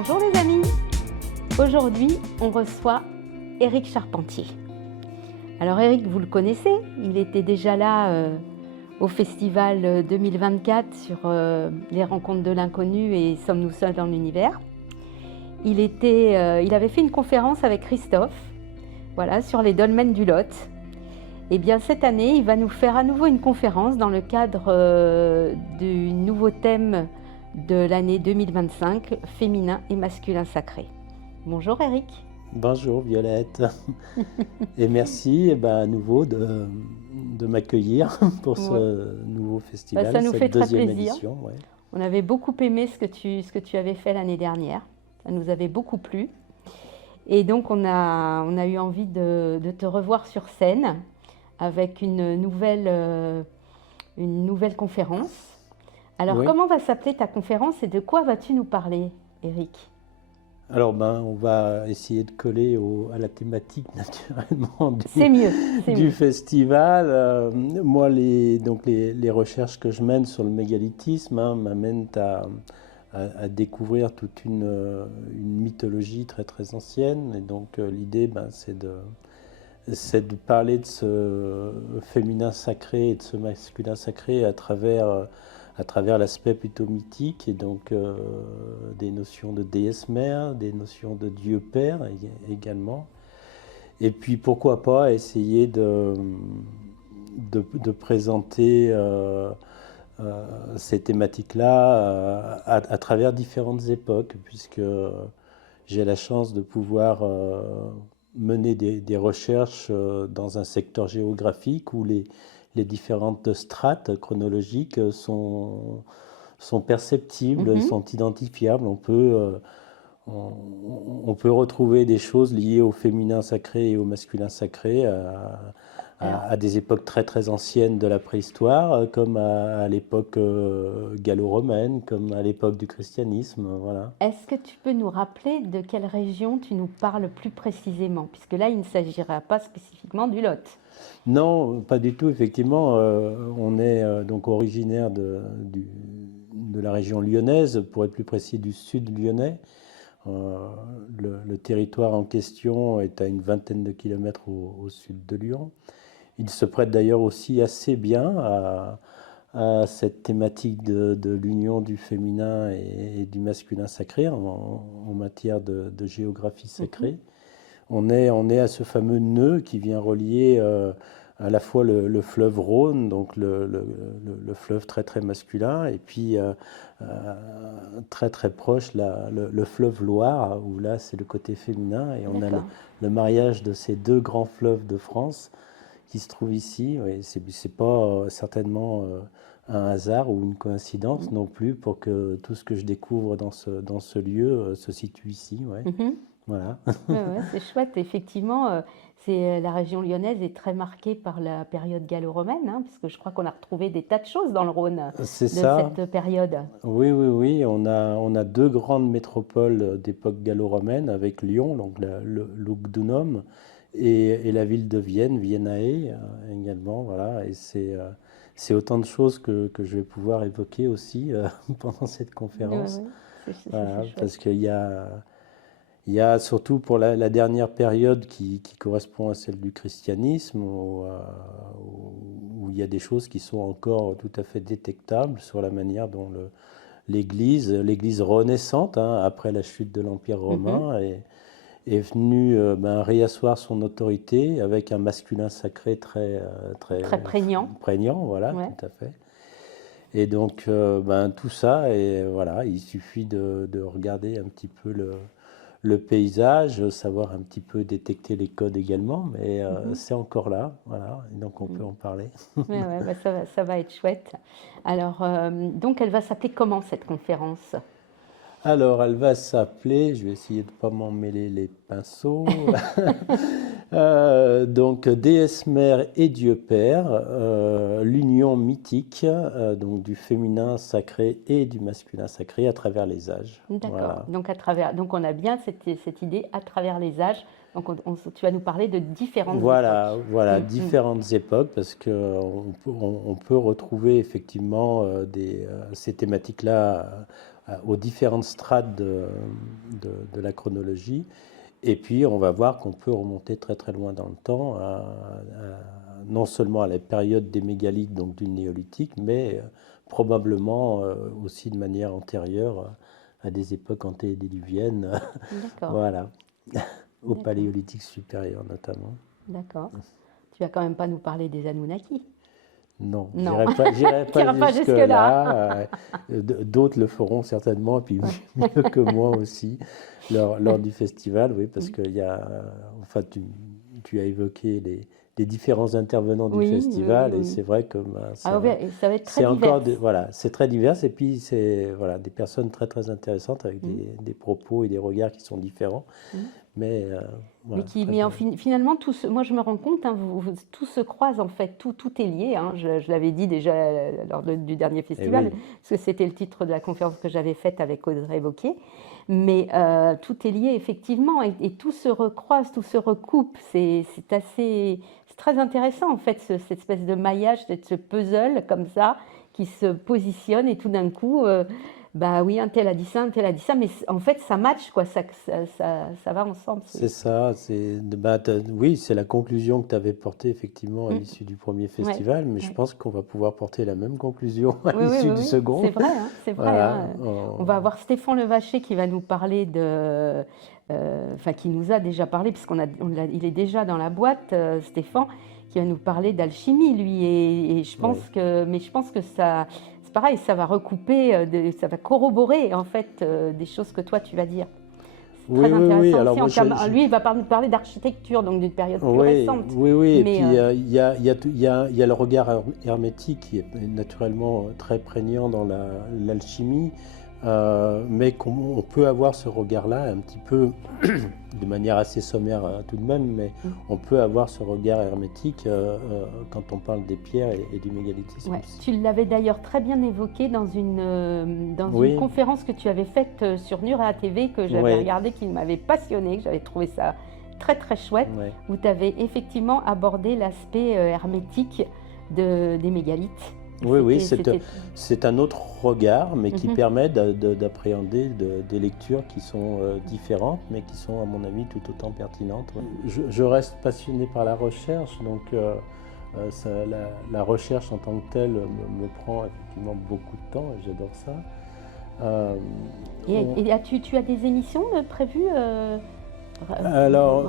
Bonjour les amis. Aujourd'hui, on reçoit Éric Charpentier. Alors Éric, vous le connaissez, il était déjà là au festival 2024 sur les rencontres de l'inconnu et Sommes-nous seuls dans l'univers. Il avait fait une conférence avec Christophe, voilà, sur les dolmens du Lot. Et bien cette année, il va nous faire à nouveau une conférence dans le cadre du nouveau thème de l'année 2025, féminin et masculin sacré. Bonjour Éric. Bonjour Violette. Et merci à nouveau de m'accueillir pour ce nouveau festival, ça nous fait très plaisir. Édition, ouais. On avait beaucoup aimé ce que tu avais fait l'année dernière. Ça nous avait beaucoup plu. Et donc on a eu envie de te revoir sur scène avec une nouvelle conférence. Alors, comment va s'appeler ta conférence et de quoi vas-tu nous parler, Éric ? Alors, on va essayer de coller à la thématique, naturellement, du festival. Moi, les recherches que je mène sur le mégalithisme m'amènent à découvrir toute une mythologie très, très ancienne. Et donc, l'idée, c'est de parler de ce féminin sacré et de ce masculin sacré à travers l'aspect plutôt mythique, et donc des notions de déesse mère, des notions de Dieu Père également. Et puis pourquoi pas essayer de présenter ces thématiques-là à travers différentes époques, puisque j'ai la chance de pouvoir mener des recherches dans un secteur géographique où les différentes strates chronologiques sont perceptibles, sont identifiables. On peut retrouver des choses liées au féminin sacré et au masculin sacré à des époques très très anciennes de la préhistoire, comme à l'époque gallo-romaine, comme à l'époque du christianisme. Voilà. Est-ce que tu peux nous rappeler de quelle région tu nous parles plus précisément, puisque là il ne s'agira pas spécifiquement du Lot. Non, pas du tout. Effectivement, on est donc originaire de la région lyonnaise, pour être plus précis du sud lyonnais. Le territoire en question est à une vingtaine de kilomètres au sud de Lyon. Il se prête d'ailleurs aussi assez bien à cette thématique de l'union du féminin et du masculin sacré en matière de géographie sacrée. On est à ce fameux nœud qui vient relier à la fois le fleuve Rhône, donc le fleuve très très masculin, et puis très très proche le fleuve Loire, où là c'est le côté féminin, et on a le mariage de ces deux grands fleuves de France qui se trouvent ici. Oui, c'est pas certainement un hasard ou une coïncidence non plus pour que tout ce que je découvre dans ce lieu se situe ici. Ouais. Voilà. Ouais, c'est chouette, effectivement. La région lyonnaise est très marquée par la période gallo-romaine, puisque je crois qu'on a retrouvé des tas de choses dans le Rhône cette période. Oui. On a deux grandes métropoles d'époque gallo-romaine avec Lyon, donc l'Ugdunum, et la ville de Vienne, Viennae également. Voilà. Et c'est autant de choses que je vais pouvoir évoquer aussi pendant cette conférence. Voilà, parce qu'il y a surtout pour la dernière période qui correspond à celle du christianisme, où il y a des choses qui sont encore tout à fait détectables sur la manière dont l'Église renaissante, après la chute de l'Empire romain, est venue réasseoir son autorité avec un masculin sacré très prégnant. Voilà, tout à fait. Et donc tout ça, et voilà, il suffit de regarder un petit peu le paysage, savoir un petit peu détecter les codes également, mais c'est encore là, voilà, et donc on peut en parler. Ça va être chouette. Alors, donc elle va s'appeler comment cette conférence ? Alors, elle va s'appeler, je vais essayer de ne pas m'en mêler les pinceaux, donc déesse mère et Dieu Père, l'union mythique donc du féminin sacré et du masculin sacré à travers les âges. D'accord, voilà. Donc on a bien cette idée à travers les âges. Donc tu vas nous parler de différentes époques. Voilà, différentes époques, parce qu'on peut retrouver effectivement ces thématiques-là aux différentes strates de la chronologie. Et puis, on va voir qu'on peut remonter très très loin dans le temps, non seulement à la période des mégalithes, donc du néolithique, mais probablement aussi de manière antérieure à des époques antédiluviennes, D'accord, voilà, au d'accord, paléolithique supérieur notamment. d'accord. Tu vas quand même pas nous parler des Anunnaki? Non, Non, j'irai tu n'iras pas pas jusque-là. jusque-là. D'autres le feront certainement, et puis Ouais. mieux que moi aussi, lors du festival, oui, parce Mm. qu'il y a, enfin, tu as évoqué les différents intervenants du Oui, oui, oui, festival, et oui. c'est vrai que ben, Ah ouais, et ça va être très c'est encore, divers. voilà, c'est très divers, et puis c'est voilà, des personnes très très intéressantes avec Mm, des propos et des regards qui sont différents, mm. mais Mais, voilà, très bien. finalement, moi je me rends compte, hein, tout se croise en fait, tout est lié. Hein. Je l'avais dit déjà lors du dernier Et festival, oui, parce que c'était le titre de la conférence que j'avais faite avec Audrey Wauquiez. Mais tout est lié effectivement, et tout se recroise, tout se recoupe. C'est très intéressant en fait, cette espèce de maillage, ce puzzle comme ça, qui se positionne et tout d'un coup. Bah oui, un tel a dit ça, mais en fait ça match quoi, ça va ensemble. c'est ça, bah, oui, c'est la conclusion que tu avais portée effectivement à Mm. l'issue du premier Ouais, festival, mais je ouais. pense qu'on va pouvoir porter la même conclusion à Oui, oui, l'issue oui, du oui, c'est second. vrai, hein, c'est vrai, Voilà. hein. On va avoir Stéphane Levaché qui va nous parler enfin qui nous a déjà parlé, puisqu'on a, il est déjà dans la boîte, Stéphane, qui va nous parler d'alchimie, lui, et Oui. je pense que ça, c'est pareil, ça va recouper, ça va corroborer en fait des choses que toi tu vas dire. C'est Oui, très oui, oui. intéressant Alors aussi moi, lui, il va nous parler d'architecture, donc d'une période plus oui, récente, oui, oui. Et mais puis il y a le regard hermétique qui est naturellement très prégnant dans l'alchimie, mais on peut avoir ce regard-là un petit peu, de manière assez sommaire tout de même, mais on peut avoir ce regard hermétique quand on parle des pierres et du mégalithisme ouais. aussi. Tu l'avais d'ailleurs très bien évoqué dans une Oui, conférence que tu avais faite sur Nurea TV, que j'avais oui, regardée, qui m'avait passionnée, que j'avais trouvé ça très très chouette, oui. où tu avais effectivement abordé l'aspect hermétique des mégalithes. Et Oui, oui, c'était... c'est un autre regard, mais qui Mhm. permet d'appréhender des lectures qui sont différentes, mais qui sont, à mon avis, tout autant pertinentes. Ouais. Je reste passionné par la recherche, donc la recherche en tant que telle me prend effectivement beaucoup de temps, et j'adore ça. On- Et tu as des émissions prévues Alors,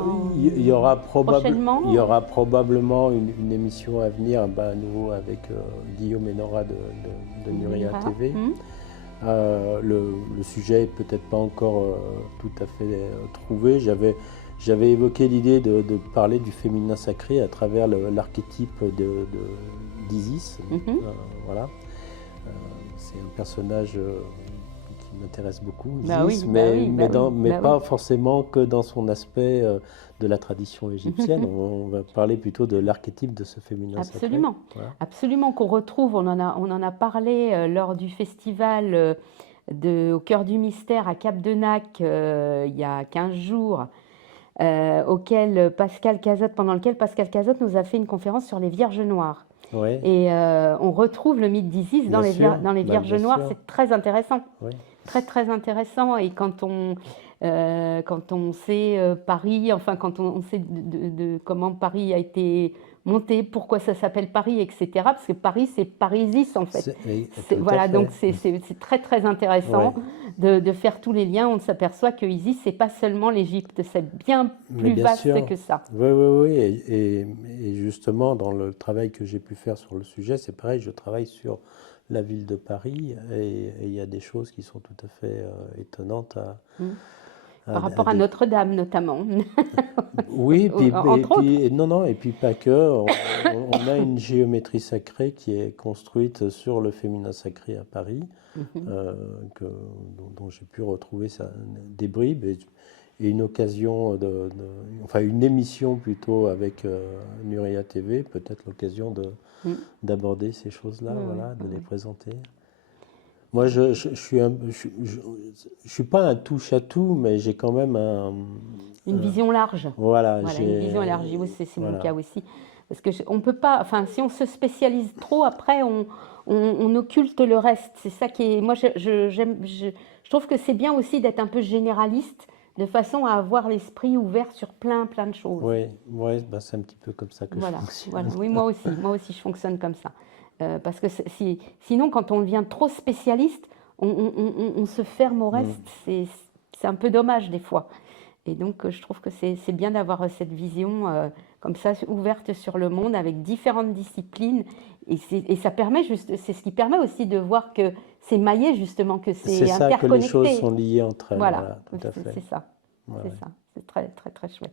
prochainement? il y aura probablement une émission à venir, bah, à nouveau avec Guillaume et Nora de Nurea Nurea. TV. Mhm. Le sujet est peut-être pas encore tout à fait trouvé. J'avais évoqué l'idée de parler du féminin sacré à travers l'archétype d'Isis. Mhm. Voilà. C'est un personnage qui m'intéresse beaucoup, Bah Isis, oui, bah oui, bah oui, mais bah oui. pas forcément que dans son aspect de la tradition égyptienne. On va parler plutôt de l'archétype de ce féminin sacré. Absolument, Voilà. absolument, qu'on retrouve, on en a parlé lors du festival au cœur du mystère à Cap-de-Nac il y a 15 jours, pendant lequel Pascal Cazotte nous a fait une conférence sur les Vierges Noires. Ouais, Et on retrouve le mythe d'Isis bien sûr, dans les bah, Vierges bien Noires, sûr. c'est très intéressant. Ouais. Très très intéressant, et quand on sait Paris, enfin quand on sait de comment Paris a été monté, pourquoi ça s'appelle Paris, etc. Parce que Paris c'est Parisis en fait. Oui, tout à Voilà, fait. donc c'est très très intéressant Ouais. de faire tous les liens. On s'aperçoit que Isis c'est pas seulement l'Égypte, c'est bien Mais plus bien vaste sûr, que ça. oui, oui, oui. Et justement, dans le travail que j'ai pu faire sur le sujet, c'est pareil, je travaille sur la ville de Paris et il y a des choses qui sont tout à fait étonnantes Mm. à Par rapport à découvrir. Notre-Dame notamment, Oui, entre autres. non, et puis pas que. On a une géométrie sacrée qui est construite sur le féminin sacré à Paris, Mhm. euh, dont j'ai pu retrouver des bribes et une occasion enfin une émission plutôt avec Nurea TV, peut-être l'occasion Mm. d'aborder ces choses-là, Oui, oui, voilà, de oui, les oui. présenter. Moi, je suis pas un touche-à-tout, mais j'ai quand même Une vision large. voilà, Voilà, une vision élargie, oui, c'est mon voilà. cas aussi. Parce que on peut pas, enfin, si on se spécialise trop, après, on occulte le reste. C'est ça qui est. Moi, je trouve que c'est bien aussi d'être un peu généraliste, de façon à avoir l'esprit ouvert sur plein de choses. Oui, ouais, bah, c'est un petit peu comme ça que je fonctionne. Voilà. Oui, moi aussi, je fonctionne comme ça. Parce que sinon, quand on devient trop spécialiste, on se ferme au reste. C'est un peu dommage des fois. Et donc, je trouve que c'est bien d'avoir cette vision comme ça, ouverte sur le monde, avec différentes disciplines. Et ça permet c'est ce qui permet aussi de voir que c'est maillé, justement, que c'est ça, que les choses interconnecté. sont liées entre elles. Voilà, Tout à fait. c'est ça. Ouais, C'est ouais. ça. C'est très chouette.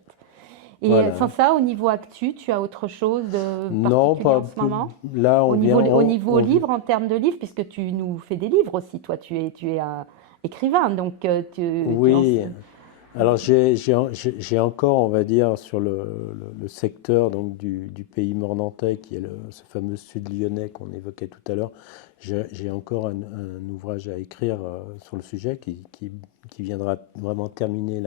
Et Voilà. sans ça, au niveau actu, tu as autre chose de Non, particulier pas en ce moment? là, Au niveau livre, en termes de livres, puisque tu nous fais des livres aussi, toi, tu es un écrivain, donc Oui. Alors j'ai encore, on va dire, sur le secteur donc du pays mornantais, qui est ce fameux sud lyonnais qu'on évoquait tout à l'heure, j'ai encore un ouvrage à écrire sur le sujet qui viendra vraiment terminer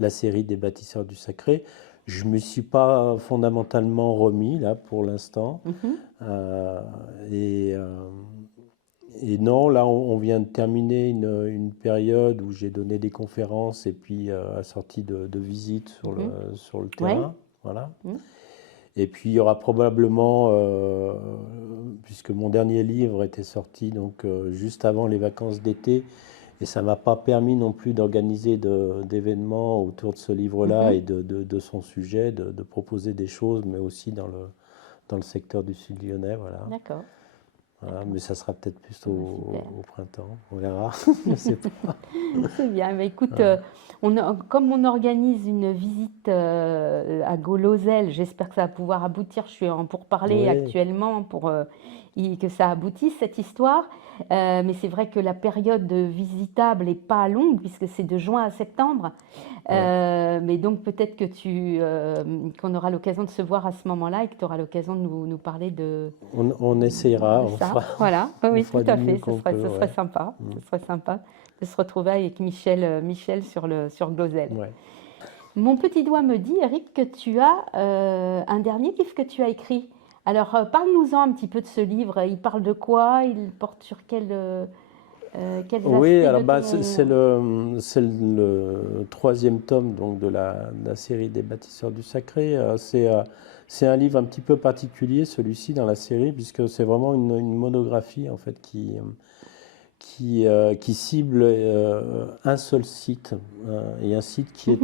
la série des bâtisseurs du sacré. Je ne me suis pas fondamentalement remis là pour l'instant. Et non, là, on vient de terminer une période où j'ai donné des conférences et puis assorti de visites sur le terrain. Ouais. Voilà. Et puis, il y aura probablement, puisque mon dernier livre était sorti donc, juste avant les vacances d'été, et ça ne m'a pas permis non plus d'organiser d'événements autour de ce livre-là et de son sujet, de proposer des choses, mais aussi dans le secteur du Sud lyonnais. Voilà. D'accord. Voilà, mais ça sera peut-être plus au printemps, on verra, je ne sais pas. C'est bien. Mais écoute, comme on organise une visite à Golozelle, j'espère que ça va pouvoir aboutir. Je suis en pourparlers actuellement pour que ça aboutisse, cette histoire. Mais c'est vrai que la période visitable n'est pas longue, puisque c'est de juin à septembre. Mais donc peut-être qu'on aura l'occasion de se voir à ce moment-là et que tu auras l'occasion de nous parler de... On essayera, de on ça. fera. Voilà, oui, tout à fait, ce serait sympa. Ce serait sympa de se retrouver avec Michel sur Glosel. Ouais. Mon petit doigt me dit, Eric, que tu as un dernier livre que tu as écrit. Alors, parle-nous-en un petit peu de ce livre. Il parle de quoi? Il porte sur quels Oui, aspects alors de bah, ton... c'est le troisième tome donc, de la série des bâtisseurs du sacré. C'est un livre un petit peu particulier, celui-ci, dans la série, puisque c'est vraiment une monographie en fait, qui cible un seul site, et un site qui est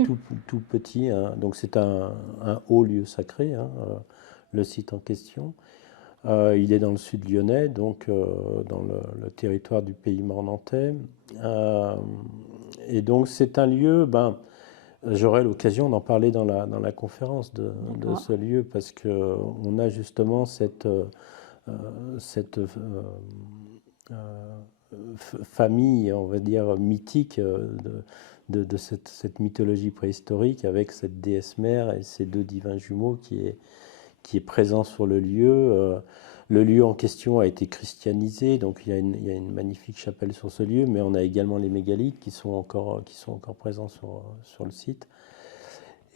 tout petit. Donc c'est un haut lieu sacré, le site en question. Il est dans le sud lyonnais, donc dans le territoire du pays mornantais. Et donc c'est un lieu, j'aurai l'occasion d'en parler dans la conférence de ce lieu, parce qu'on a justement cette famille, on va dire, mythique de cette mythologie préhistorique, avec cette déesse mère et ces deux divins jumeaux qui est présent sur le lieu. Le lieu en question a été christianisé, donc il y a une magnifique chapelle sur ce lieu, mais on a également les mégalithes qui sont encore présents sur le site.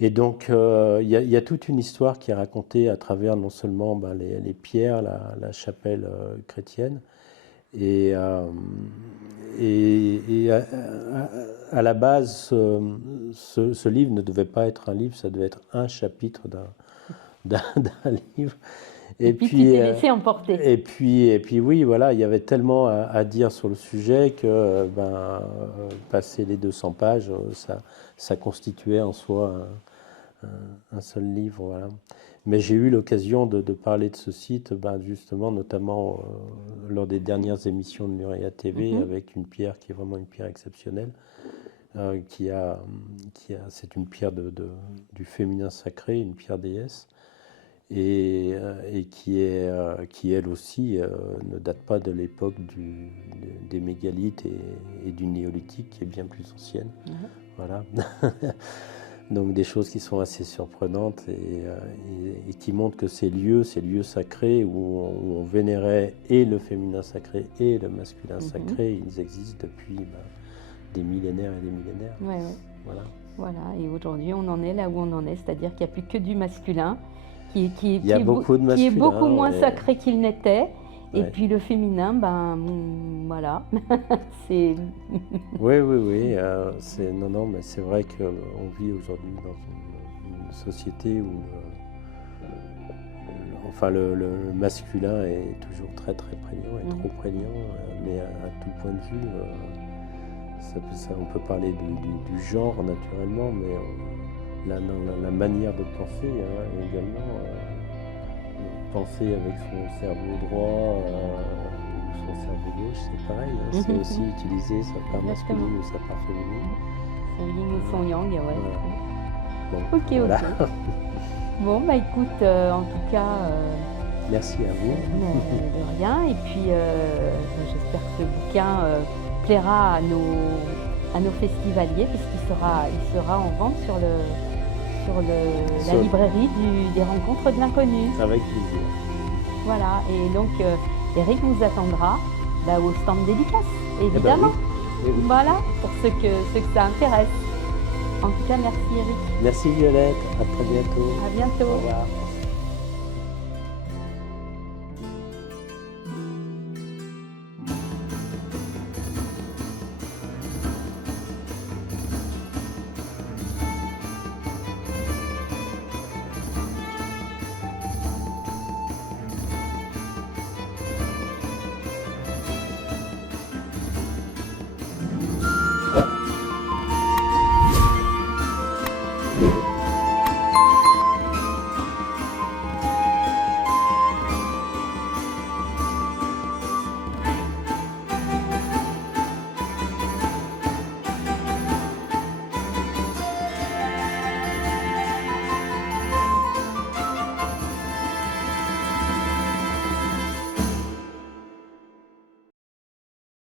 Et donc il y a toute une histoire qui est racontée à travers non seulement les pierres, la chapelle chrétienne, et à la base, ce livre ne devait pas être un livre, ça devait être un chapitre d'un livre. Et puis tu t'es laissé emporter. Et puis oui, voilà, il y avait tellement à dire sur le sujet que passer les 200 pages, ça constituait en soi un seul livre. Voilà. Mais j'ai eu l'occasion de parler de ce site, justement, notamment lors des dernières émissions de Nuria TV, avec une pierre qui est vraiment une pierre exceptionnelle. C'est une pierre du féminin sacré, une pierre déesse, et qui elle aussi ne date pas de l'époque des mégalithes et du néolithique, qui est bien plus ancienne. Voilà. Donc des choses qui sont assez surprenantes et qui montrent que ces lieux sacrés où on vénérait et le féminin sacré et le masculin sacré, ils existent depuis des millénaires et des millénaires. Ouais. Voilà, et aujourd'hui on en est là où on en est, c'est-à-dire qu'il n'y a plus que du masculin, qui est beaucoup moins sacré qu'il n'était, Et Ouais. puis le féminin, ben voilà, c'est Oui, oui, oui. Non, non, mais c'est vrai qu'on vit aujourd'hui dans une société où enfin, le masculin est toujours très très prégnant et trop prégnant, mais à tout point de vue, on peut parler du genre naturellement, mais la manière de penser également. Penser avec son cerveau droit ou son cerveau gauche, c'est pareil. C'est aussi utiliser sa part Exactement. masculine ou sa part féminine. son yin ou son yang, ouais. Voilà. Bon, Ok, voilà. ok. Bon, bah écoute, en tout cas, Merci à vous. de rien. Et puis, j'espère que ce bouquin plaira à nos festivaliers, puisqu'il sera en vente sur la librairie des Rencontres de l'Inconnu. Avec plaisir. Voilà, et donc Eric nous attendra là au stand dédicace, évidemment. Eh oui. Voilà, pour ceux que ça intéresse. En tout cas, merci Eric. Merci Violette, à très bientôt. À bientôt. Au revoir.